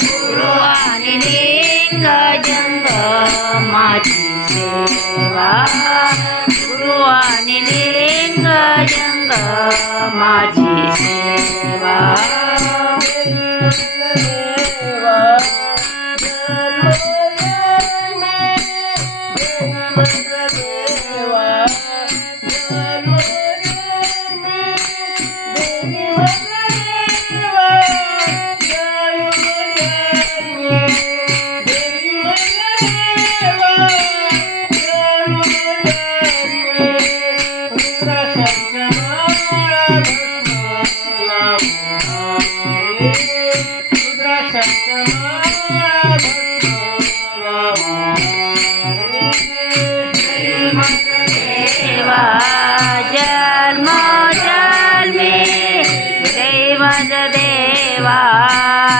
Guru Anini माझी सेवा गुरु आणि लिंग जंग माझी सेवा देवा जय मज देवा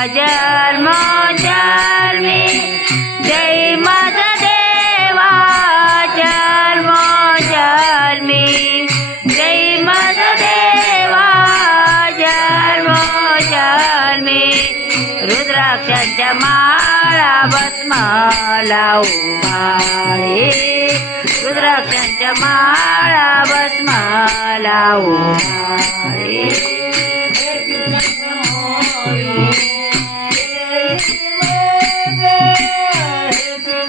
जन्म जन्मी. जय मज देवा जन्म जन्मी. जय मज देवा जन्म जन्मी. रुद्राक्षांच्या माळा भस्म लावू रुद्राक्षांच्या माळा भस्म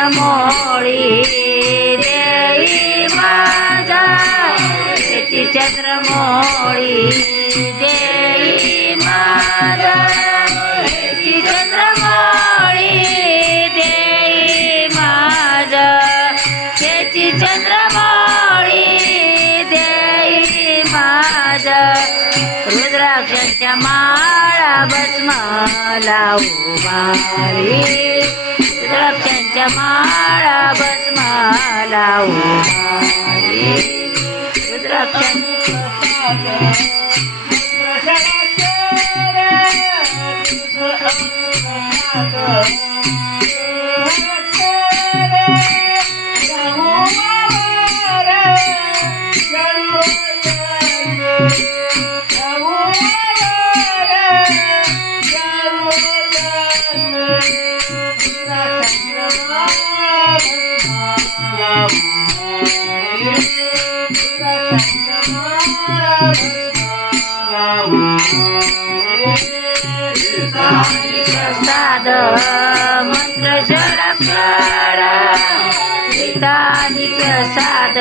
चंद्रमोळी देई माझा त्याची चंद्रमोळी देई माझा त्याची चंद्रमोळी देई माझा त्याची चंद्रमोळी देई माझा रुद्राक्षांच्या माळा भस्म लावू मारी माळा बसमाला लावू रुद्राक्षांच्या प्रसाद मंत्र षडाक्षर गीतानी प्रसाद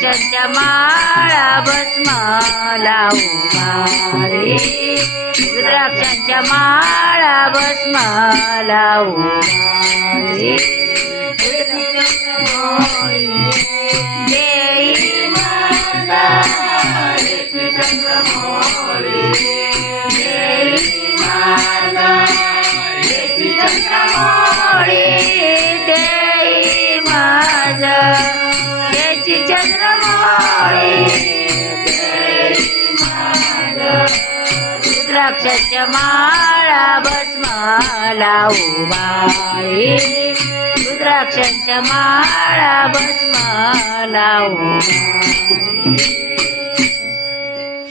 रुद्राक्षांच्या माळा बसमाला लावू मारे रुद्राक्षांच्या माळा बसमाला लावू रुद्राक्षाच्या माळा भस्म लावू माळी रुद्राक्षांच्या माळा भस्म लावू